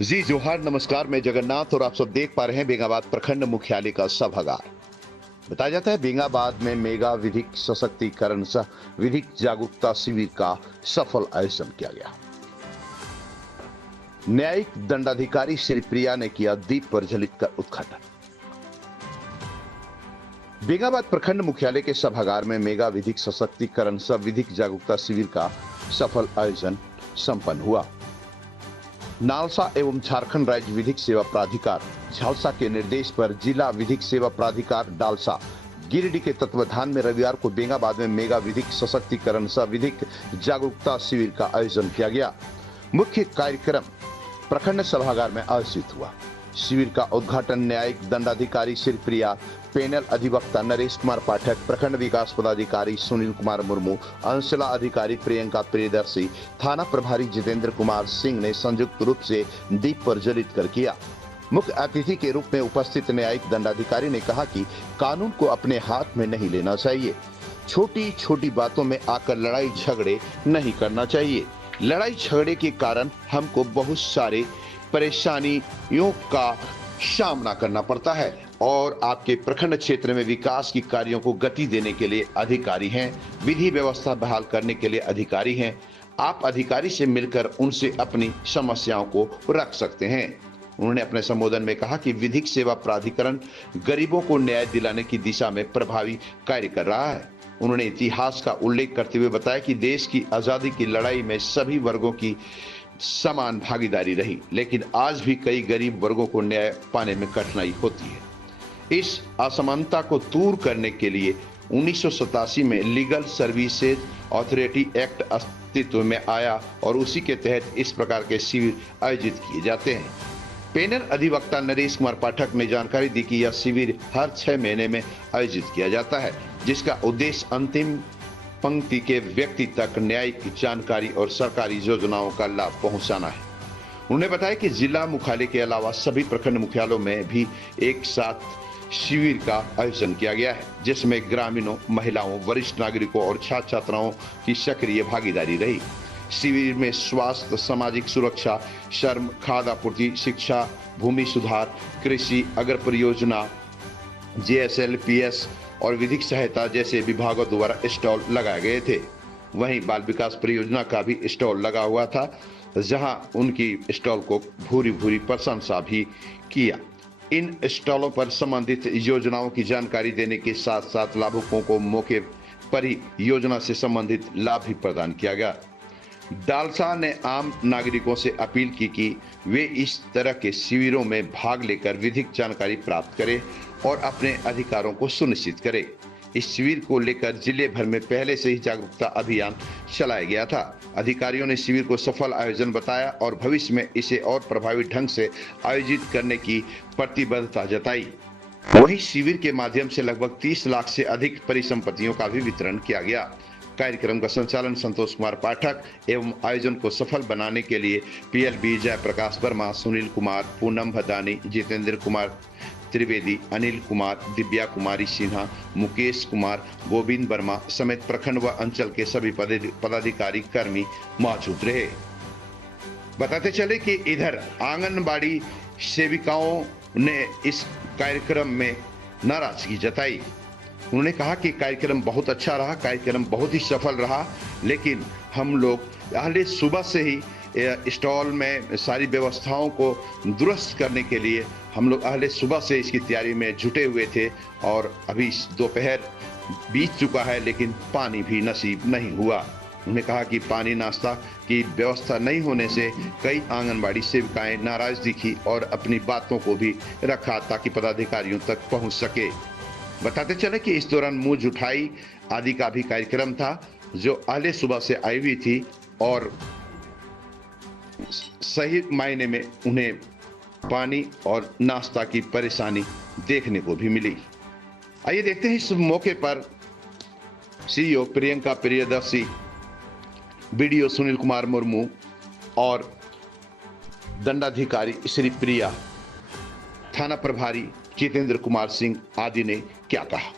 जी जोहार नमस्कार, मैं जगन्नाथ और आप सब देख पा रहे हैं बेंगाबाद प्रखंड मुख्यालय का सभागार। बताया जाता है बेंगाबाद में मेगा विधिक सशक्तिकरण सह विधिक जागरूकता शिविर का सफल आयोजन किया गया। न्यायिक दंडाधिकारी श्री प्रिया ने किया दीप प्रज्वलित कर उद्घाटन। बेंगाबाद प्रखंड मुख्यालय के सभागार में मेगा विधिक सशक्तिकरण सह विधिक जागरूकता शिविर का सफल आयोजन संपन्न हुआ। नालसा एवं झारखंड राज्य विधिक सेवा प्राधिकार झालसा के निर्देश पर जिला विधिक सेवा प्राधिकार डालसा गिरिडीह के तत्वाधान में रविवार को बेंगाबाद में मेगा विधिक सशक्तिकरण सह विधिक जागरूकता शिविर का आयोजन किया गया। मुख्य कार्यक्रम प्रखंड सभागार में आयोजित हुआ। शिविर का उद्घाटन न्यायिक दंडाधिकारी श्री प्रिया, पैनल अधिवक्ता नरेश कुमार पाठक, प्रखंड विकास पदाधिकारी सुनील कुमार मुर्मू, अंशला अधिकारी प्रियंका प्रियदर्शी, थाना प्रभारी जितेंद्र कुमार सिंह ने संयुक्त रूप से दीप प्रज्वलित कर किया। मुख्य अतिथि के रूप में उपस्थित न्यायिक दंडाधिकारी ने कहा कि कानून को अपने हाथ में नहीं लेना चाहिए, छोटी छोटी बातों में आकर लड़ाई झगड़े नहीं करना चाहिए। लड़ाई झगड़े के कारण हमको बहुत सारे परेशानियों का सामना करना पड़ता है और आपके प्रखंड क्षेत्र में विकास की कार्यों को गति देने के लिए अधिकारी हैं, विधि व्यवस्था बहाल करने के लिए अधिकारी हैं। आप अधिकारी से मिलकर उनसे अपनी समस्याओं को रख सकते हैं। उन्होंने अपने संबोधन में कहा कि विधिक सेवा प्राधिकरण गरीबों को न्याय दिलाने की दिशा में प्रभावी कार्य कर रहा है। उन्होंने इतिहास का उल्लेख करते हुए बताया कि देश की आजादी की लड़ाई में सभी वर्गों की समान भागीदारी रही, लेकिन आज भी कई गरीब वर्गों को न्याय पाने में कठिनाई होती है। इस असमानता को दूर करने के लिए 1987 में लीगल सर्विसेज अथॉरिटी एक्ट अस्तित्व में आया और उसी के तहत इस प्रकार के शिविर आयोजित किए जाते हैं। पैनल अधिवक्ता नरेश कुमार पाठक ने जानकारी दी कि यह शिविर हर 6 महीने में आयोजित किया जाता है, जिसका उद्देश्य अंतिम पंक्ति के व्यक्ति तक न्यायिक जानकारी और सरकारी योजनाओं का लाभ पहुंचाना है। उन्होंने बताया कि जिला मुख्यालय के अलावा सभी प्रखंड मुख्यालयों में भी एक साथ शिविर का आयोजन किया गया है, जिसमें ग्रामीणों, महिलाओं, वरिष्ठ नागरिकों और छात्र छात्राओं की सक्रिय भागीदारी रही। शिविर में स्वास्थ्य, सामाजिक सुरक्षा, श्रम, खाद्य आपूर्ति, शिक्षा, भूमि सुधार, कृषि, अग्र परियोजना, JSLPS और विधिक सहायता जैसे विभागों द्वारा स्टॉल लगाए गए थे। वहीं बाल विकास परियोजना का भी स्टॉल लगा हुआ था, जहां उनकी स्टॉल को भूरी भूरी प्रशंसा भी किया। इन स्टॉलों पर संबंधित योजनाओं की जानकारी देने के साथ साथ लाभुकों को मौके पर ही योजना से संबंधित लाभ भी प्रदान किया गया। डालसा ने आम नागरिकों से अपील की कि वे इस तरह के शिविरों में भाग लेकर विधिक जानकारी प्राप्त करें और अपने अधिकारों को सुनिश्चित करें। इस शिविर को लेकर जिले भर में पहले से ही जागरूकता अभियान चलाया गया था। अधिकारियों ने शिविर को सफल आयोजन बताया और भविष्य में इसे और प्रभावी ढंग से आयोजित करने की प्रतिबद्धता जताई। वहीं शिविर के माध्यम से लगभग 30 लाख से अधिक परिसंपत्तियों का भी वितरण किया गया। कार्यक्रम का संचालन संतोष कुमार पाठक एवं आयोजन को सफल बनाने के लिए PLB जयप्रकाश वर्मा, सुनील कुमार, पूनम भदानी, जितेंद्र कुमार त्रिवेदी, अनिल कुमार, दिव्या कुमारी सिन्हा, मुकेश कुमार, गोविंद वर्मा समेत प्रखंड व अंचल के सभी पदाधिकारी कर्मी मौजूद रहे। बताते चले कि इधर आंगनबाड़ी सेविकाओं ने इस कार्यक्रम में नाराजगी जताई। उन्होंने कहा कि कार्यक्रम बहुत अच्छा रहा, कार्यक्रम बहुत ही सफल रहा, लेकिन हम लोग पहले सुबह से ही स्टॉल में सारी व्यवस्थाओं को दुरुस्त करने के लिए हम लोग पहले सुबह से इसकी तैयारी में जुटे हुए थे और अभी दोपहर बीत चुका है, लेकिन पानी भी नसीब नहीं हुआ। उन्होंने कहा कि पानी नाश्ता की व्यवस्था नहीं होने से कई आंगनबाड़ी सेविकाएं नाराज दिखी और अपनी बातों को भी रखा ताकि पदाधिकारियों तक पहुंच सके। बताते चले कि इस दौरान मुंह जुठाई आदि का भी कार्यक्रम था, जो पहले सुबह से आई हुई थी और सही मायने में उन्हें पानी और नाश्ता की परेशानी देखने को भी मिली। आइए देखते हैं इस मौके पर CEO प्रियंका प्रियदर्शी, BDO सुनील कुमार मुर्मू और दंडाधिकारी श्री प्रिया, थाना प्रभारी जितेंद्र कुमार सिंह आदि ने क्या कहा।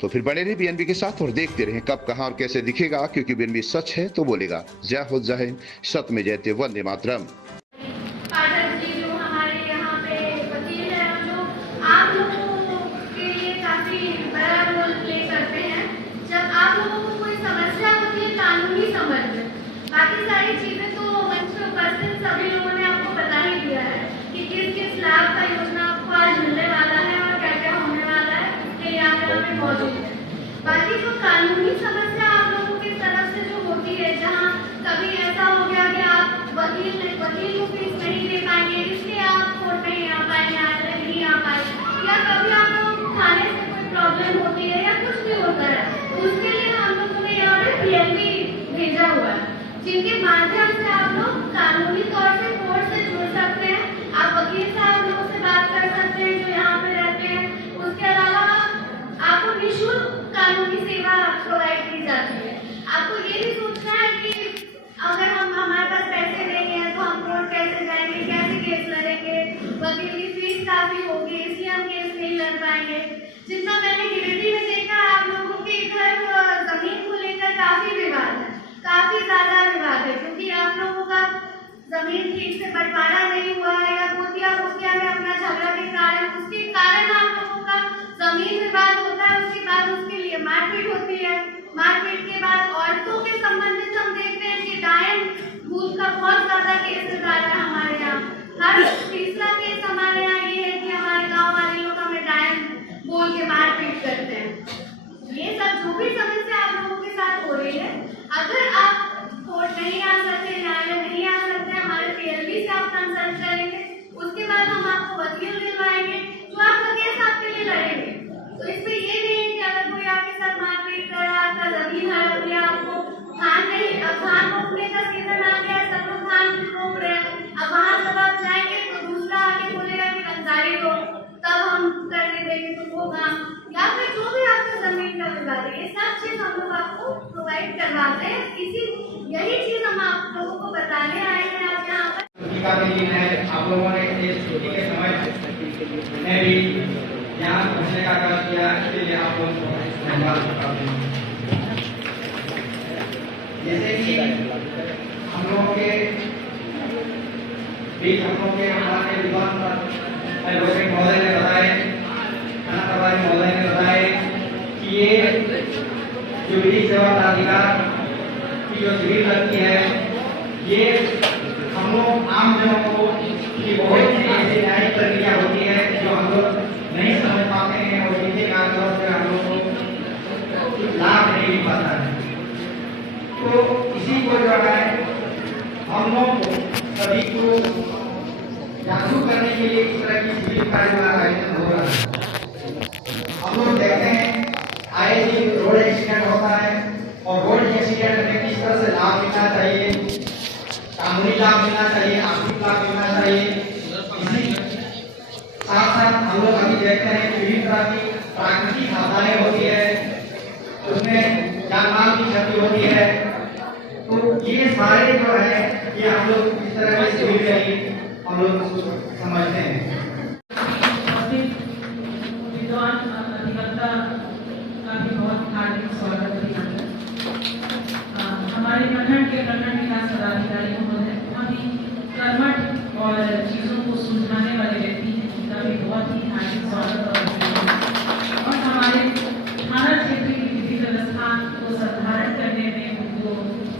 तो फिर बने रहे BNB के साथ और देखते रहें कब, कहां और कैसे दिखेगा, क्योंकि BNB सच है तो बोलेगा। जय हो, जय हिंद, सत्य में जयते, वंदे मातरम। पाएंगे। जितना मैंने गिरिडीह में देखा, आप लोगों के इधर जमीन को लेकर काफी विवाद है, काफी ज्यादा विवाद है, क्योंकि आप लोगों का जमीन ठीक से बंटवारा नहीं हुआ है या गोतिया गोतिया में अपना झगड़ा के कारण, उसके कारण आप लोगों का जमीन विवाद होता है। उसके बाद उसके लिए मारपीट होती है। मारपीट के बाद औरतों के संबंधित हम देखते हैं कि डायन भूत का बहुत ज्यादा केस निकला है हमारे यहाँ। हर तीसरा केस हमारे यहाँ ये है कि हमारे गांव वाले लोग हमें डायन बोल के मारपीट करते हैं। ये सब जो भी समस्या आप लोगों के साथ हो रही है, अगर आप कोर्ट नहीं आ सकते, न्यायालय नहीं आ सकते, हमारे पीएलबी से आप कंसल्ट करेंगे, उसके बाद हम आपको वकील दिलवाएंगे जो आपका केस आपके लिए लड़ेंगे। तो इसमें ये नहीं है कि अगर कोई आपके साथ मारपीट कर रहा है, आपका जमीन हड़प लिया, आपको धान नहीं, अब धान रोपने का सीजन आ गया, सब लोग धान रोप रहे हैं, अब वहाँ जब आप जाएंगे तो दूसरा आगे बोलेगा कि कंसारी दो, तब हम करने देंगे तो वो काम, या फिर जो भी आपका जमीन का विवाद है, ये सब चीज हम लोग आपको प्रोवाइड करवाते हैं। यही चीज हम आप लोगों को बताने आए हैं आज यहाँ पर। आप लोगों ने इस छुट्टी के समय में भी यहाँ पहुँचने का काम किया, इसके लिए आप लोगों को धन्यवाद करते हैं। जैसे कि हम लोगों के बीच हमारे विद्वान एडवोकेट महोदय ने बताए, थाना प्रभारी महोदय ने बताए कि ये जो विधिक सेवा प्राधिकार की जो शिविर लगती है, ये हम लोग आम जनों को की बहुत सी ऐसी न्यायिक प्रक्रिया होती है जो हम लोग नहीं समझ पाते हैं और जिनके कारण से हम लोग को लाभ नहीं मिल पाता है। तो इसी को जो है हम लोग सभी को जागरूक करने के लिए इस तरह की शिविर का जो आयोजन हो रहा है। हम लोग देखते हैं आए दिन रोड एक्सीडेंट होता है और रोड एक्सीडेंट में किस तरह से लाभ मिलना चाहिए, कानूनी लाभ मिलना चाहिए, आर्थिक लाभ मिलना चाहिए। साथ साथ हम लोग अभी देखते हैं कि विभिन्न तरह की प्राकृतिक आपदाएं होती है, उसमें जानमाल की क्षति होती है। तो ये सारे जो है ये हम लोग इस तरह के शिविर के लिए हम लोग समझते हैं। विद्वान अधिवक्ता का भी बहुत हार्दिक स्वागत है। हमारे प्रखंड के प्रखंड विकास पदाधिकारी महोदय अभी कर्मठ और चीजों को सुलझाने वाले व्यक्ति हैं, जिनका भी बहुत ही हार्दिक स्वागत और हमारे थाना क्षेत्र की विधि व्यवस्था को संधारण करने में, उनको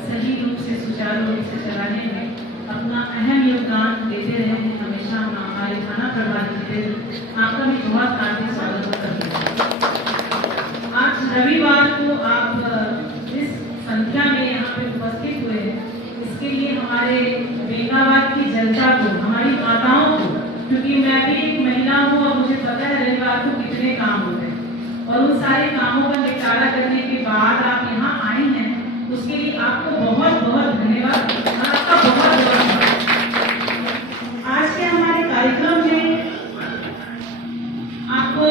सही रूप से सुचारू रूप से चलाने में अपना अहम योगदान देते रहे हैं। हमेशा हमारे थाना प्रभारी आपका भी बहुत हार्दिक स्वागत करते हैं। आज रविवार को आप इस संख्या में यहाँ पे उपस्थित हुए हैं, इसके लिए हमारे बेंगाबाद की जनता को, हमारी माताओं को, क्योंकि मैं भी एक महिला हूँ और मुझे पता है रविवार को कितने काम होते हैं और उन सारे कामों का निपटारा करने के बाद आप यहाँ आई हैं, उसके लिए आपको बहुत बहुत धन्यवाद, आपका बहुत बहुत। आज के हमारे कार्यक्रम में आपको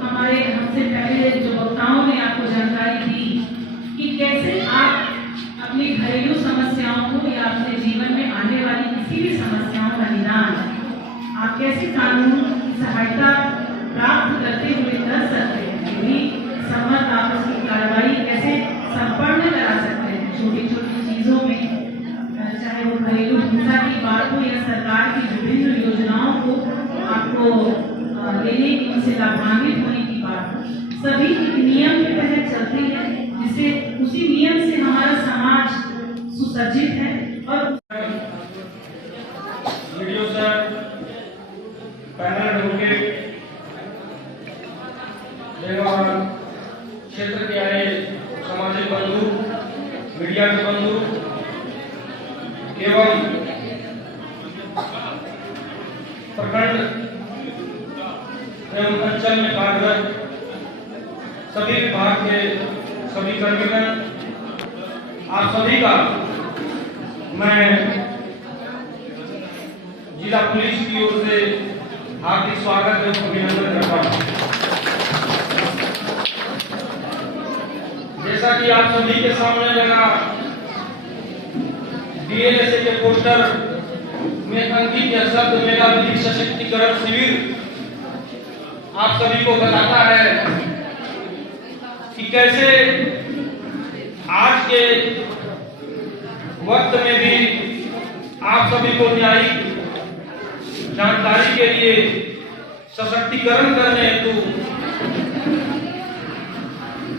हमारे हमसे पहले जो वक्ताओं ने आपको जानकारी दी कि कैसे आप अपनी घरेलू समस्याओं को या अपने जीवन में आने वाली किसी भी समस्याओं का निदान आप कैसे कानून की सहायता प्राप्त करते हुए कर सकते हैं, भी समर्थ आपस की कार्रवाई कैसे संपन्न करा सकते हैं छोटी छोटी चीजों में, चाहे वो घरेलू हिंसा की बात हो या सरकार की विभिन्न योजनाओं को आपको लेने की, उनसे लाभान्वित होने की बात हो, सभी एक नियम के तहत चलती है, जिससे उसी नियम से हमारा समाज सुसज्जित है। और वीडियो सर, पैनल एडवोकेट, क्षेत्र के आए सामाजिक बंधु, मीडिया के बंधु एवं प्रखंड एवं अंचल में कार्यरत सभी विभाग के सभी कर्मीगण, आप सभी का मैं जिला पुलिस की ओर से हार्दिक स्वागत एवं अभिनंदन करता हूँ। जैसा कि आप सभी के सामने लगा डीएलएसए के पोस्टर में अंकित यह शब्द मेगा विधिक सशक्तिकरण शिविर आप सभी को बताता है कि कैसे आज के वक्त में भी आप सभी को न्यायिक जानकारी के लिए सशक्तिकरण करने हेतु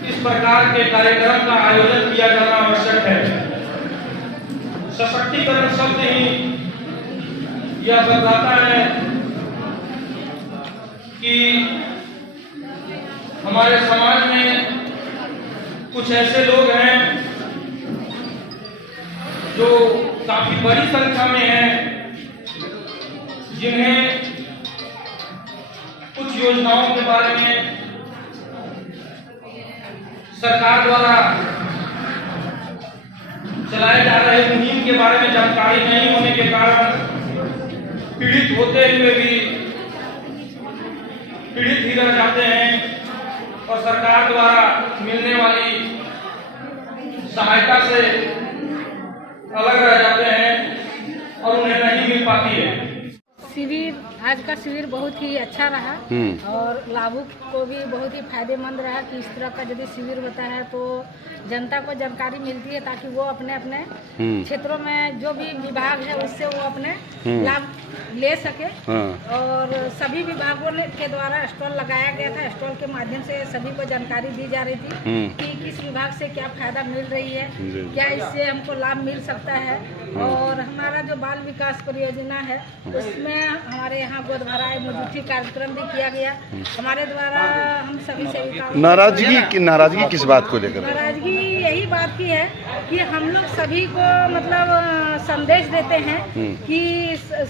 इस प्रकार के कार्यक्रम का आयोजन किया जाना आवश्यक है। सशक्तिकरण शब्द ही यह बताता है कि हमारे समाज में कुछ ऐसे लोग हैं जो काफी बड़ी संख्या में हैं, जिन्हें कुछ योजनाओं के बारे में सरकार द्वारा चलाए जा रहे मुहिम के बारे में जानकारी नहीं होने के कारण पीड़ित होते हुए भी पीड़ित ही रह जाते हैं और सरकार द्वारा मिलने वाली सहायता से अलग रह जाते हैं और उन्हें नहीं मिल पाती है। शिविर, आज का शिविर बहुत ही अच्छा रहा और लाभुक को भी बहुत ही फायदेमंद रहा कि इस तरह का यदि शिविर होता है तो जनता को जानकारी मिलती है ताकि वो अपने अपने क्षेत्रों में जो भी विभाग है उससे वो अपने लाभ ले सके। और सभी विभागों के द्वारा स्टॉल लगाया गया था। स्टॉल के माध्यम से सभी को जानकारी दी जा रही थी कि किस विभाग से क्या फायदा मिल रही है, क्या इससे हमको लाभ मिल सकता है। और हमारा जो बाल विकास परियोजना है उसमें हमारे यहाँ गोद भराई मजूठी कार्यक्रम भी किया गया। हमारे द्वारा हम सभी सेविकाओं नाराजगी किस बात को लेकर? नाराजगी यही बात की है कि हम लोग सभी को मतलब संदेश देते हैं कि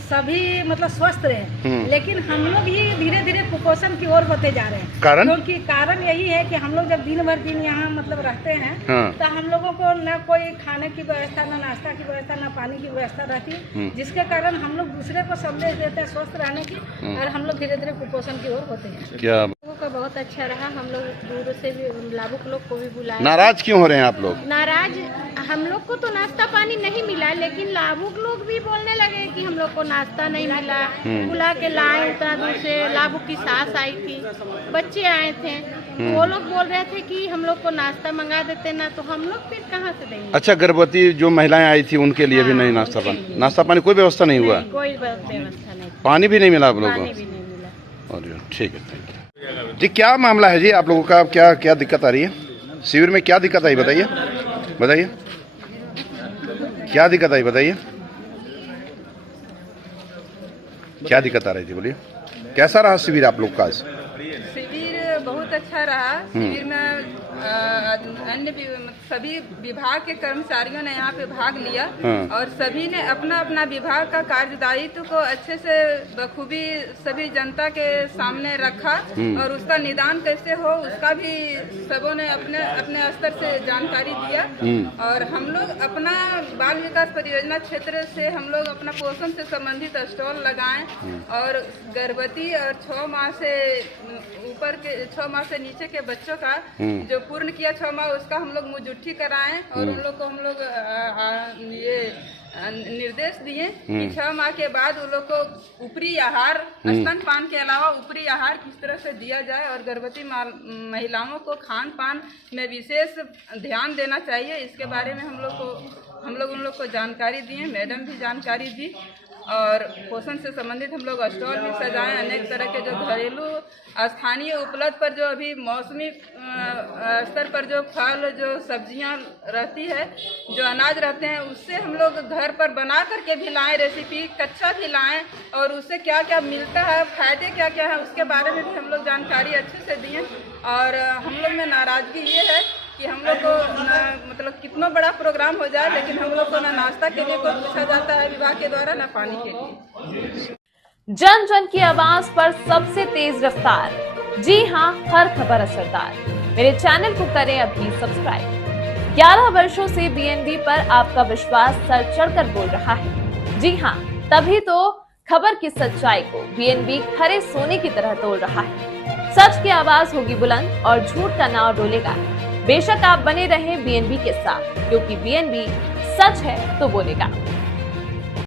सभी मतलब स्वस्थ रहें, लेकिन हम लोग ही धीरे धीरे कुपोषण की ओर होते जा रहे हैं। क्योंकि कारण यही है कि हम लोग जब दिन भर दिन यहाँ मतलब रहते हैं तो हम लोगों को न कोई खाने की व्यवस्था, न नाश्ता की व्यवस्था, न पानी की व्यवस्था रहती, जिसके कारण हम लोग दूसरे को संदेश देते हैं स्वस्थ रहने की और हम लोग धीरे धीरे कुपोषण की ओर होते हैं। क्या लोगों का बहुत अच्छा रहा। हम लोग दूर से भी लाभुक लोग को भी बुलाया। नाराज क्यों हो रहे हैं आप लोग? नाराज हम लोग को तो नाश्ता पानी नहीं मिला, लेकिन लाभुक लोग भी बोलने लगे कि हम लोग को नाश्ता नहीं मिला। बुला के लाए उतना दूर से, लाभुक की सास आई थी, बच्चे आए थे, तो वो लोग बोल रहे थे कि हम लोग को नाश्ता मंगा देते ना, तो हम लोग फिर कहाँ से देंगे। अच्छा, गर्भवती जो महिलाएं आई थी उनके लिए भी नहीं नाश्ता पानी कोई व्यवस्था नहीं हुआ? कोई व्यवस्था नहीं, पानी भी नहीं मिला आप लोगों को? पानी भी नहीं मिला। और ठीक है, थैंक यू जी। क्या मामला है जी आप लोगों का? क्या क्या दिक्कत आ रही है शिविर में? क्या दिक्कत आई बताइए, बताइए क्या दिक्कत आई, बताइए क्या दिक्कत आ रही थी, बोलिए। कैसा रहा शिविर आप लोग का? शिविर बहुत अच्छा रहा। शिविर में अन्य सभी विभाग के कर्मचारियों ने यहाँ पे भाग लिया और सभी ने अपना अपना विभाग का कार्यदायित्व को अच्छे से बखूबी सभी जनता के सामने रखा और उसका निदान कैसे हो उसका भी सबों ने अपने अपने स्तर से जानकारी दिया। और हम लोग अपना बाल विकास परियोजना क्षेत्र से हम लोग अपना पोषण से संबंधित स्टॉल लगाएं और गर्भवती और 6 माह से ऊपर के 6 माह से नीचे के बच्चों का जो पूर्ण किया 6 माह उसका हम लोग मुजुट्ठी कराएं और उन लोग को हम लोग ये निर्देश दिए कि 6 माह के बाद उन लोग को ऊपरी आहार, स्तनपान के अलावा ऊपरी आहार किस तरह से दिया जाए और गर्भवती महिलाओं को खान पान में विशेष ध्यान देना चाहिए। इसके बारे में हम लोग उन लोग को जानकारी दिए, मैडम भी जानकारी दी और पोषण से संबंधित हम लोग स्टॉल भी सजाएं। अनेक तरह के जो घरेलू स्थानीय उपलब्ध पर जो अभी मौसमी स्तर पर जो फल, जो सब्जियां रहती है, जो अनाज रहते हैं, उससे हम लोग घर पर बना करके भी लाएं, रेसिपी कच्चा भी लाएं और उससे क्या क्या मिलता है, फायदे क्या क्या है, उसके बारे में भी हम लोग जानकारी अच्छे से दिए। और हम लोग में नाराजगी ये है कि हम लोग को मतलब कितना बड़ा प्रोग्राम हो जाए लेकिन हम लोग को ना नाश्ता के लिए कोई पूछा जाता है विभाग के द्वारा, ना पानी के लिए। जन जन की आवाज पर सबसे तेज रफ्तार, जी हां, हर खबर असरदार। मेरे चैनल को करें अभी सब्सक्राइब। 11 वर्षों से बीएनबी पर आपका विश्वास सर चढ़कर बोल रहा है। जी हां, तभी तो खबर की सच्चाई को बीएनबी खरे सोने की तरह तोल रहा है। सच की आवाज होगी बुलंद और झूठ का नाव डोलेगा। बेशक आप बने रहें बीएनबी के साथ, क्योंकि बीएनबी सच है तो बोलेगा।